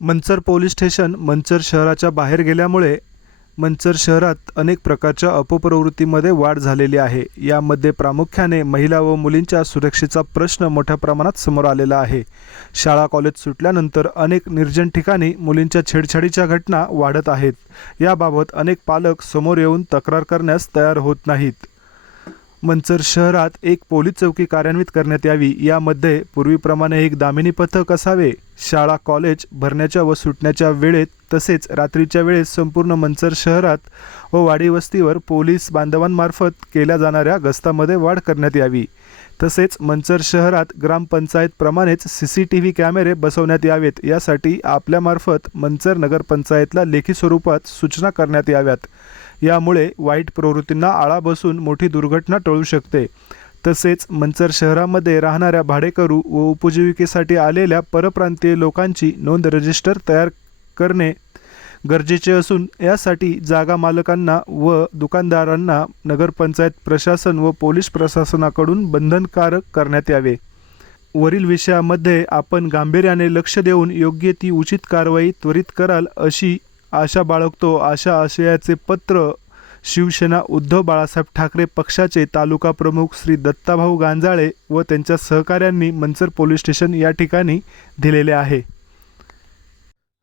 Manchar police station Manchar शहराच्या बाहेर गेल्यामुळे मंचर शहरात अनेक प्रकारच्या अपप्रवृत्तीमध्ये वाढ झालेली आहे. यामध्ये प्रामुख्याने महिला व मुलींच्या सुरक्षेचा प्रश्न मोठ्या प्रमाणात समोर आलेला आहे. शाळा कॉलेज सुटल्यानंतर अनेक निर्जन ठिकाणी मुलींच्या छेडछाडीच्या घटना वाढत आहेत. याबाबत अनेक पालक समोर येऊन तक्रार करण्यास तयार होत नाहीत. मंचर शहरात एक पोलीस चौकी कार्यान्वित करण्यात यावी. यामध्ये पूर्वीप्रमाणे एक दामिनी पथक असावे. शाळा कॉलेज भरण्याच्या व सुटण्याच्या वेळेत तसेच रात्रीच्या वेळेस संपूर्ण मंचर शहरात व वाडी वस्तीवर पोलीस बांधवांमार्फत केल्या जाणाऱ्या गस्तामध्ये वाढ करण्यात यावी. तसेच मंचर शहरात ग्रामपंचायतप्रमाणेच सी सी टी व्ही कॅमेरे बसवण्यात यावेत. यासाठी आपल्यामार्फत मंचर नगरपंचायतला लेखी स्वरूपात सूचना करण्यात याव्यात. यामुळे वाईट प्रवृत्तींना आळा बसून मोठी दुर्घटना टळू शकते. तसेच मंचर शहरामध्ये राहणाऱ्या भाडेकरू व उपजीविकेसाठी आलेल्या परप्रांतीय लोकांची नोंद रजिस्टर तयार करणे गरजेचे असून यासाठी जागा मालकांना व दुकानदारांना नगरपंचायत प्रशासन व पोलीस प्रशासनाकडून बंधनकारक करण्यात यावे. वरील विषयामध्ये आपण गांभीर्याने लक्ष देऊन योग्य ती उचित कारवाई त्वरित कराल अशी आशा बाळगतो. अशा आशयाचे पत्र शिवसेना उद्धव बाळासाहेब ठाकरे पक्षाचे तालुका प्रमुख श्री दत्ताभाऊ गांजाळे व त्यांच्या सहकाऱ्यांनी मंचर पोलीस स्टेशन या ठिकाणी दिलेले आहे.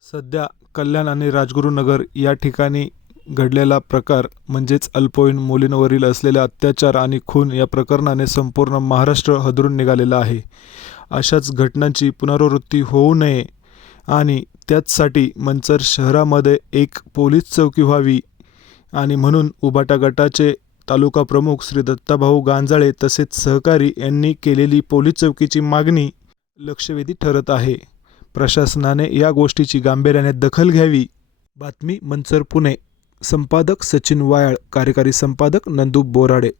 सध्या कल्याण आणि राजगुरुनगर या ठिकाणी घडलेला प्रकार म्हणजेच अल्पवयीन मुलींवरील असलेल्या अत्याचार आणि खून या प्रकरणाने संपूर्ण महाराष्ट्र हदरून निघालेला आहे. अशाच घटनांची पुनरावृत्ती होऊ नये आणि त्याचसाठी मंचर शहरामध्ये एक पोलीस चौकी व्हावी आणि म्हणून उबाटा गटाचे तालुका प्रमुख श्री दत्ताभाऊ गांजाळे तसेच सहकारी यांनी केलेली पोलीस चौकीची मागणी लक्षवेधी ठरत आहे. प्रशासनाने या गोष्टीची गांभीर्याने दखल घ्यावी. बातमी मंचर पुणे. संपादक सचिन वायाळ. कार्यकारी संपादक नंदू बोराडे.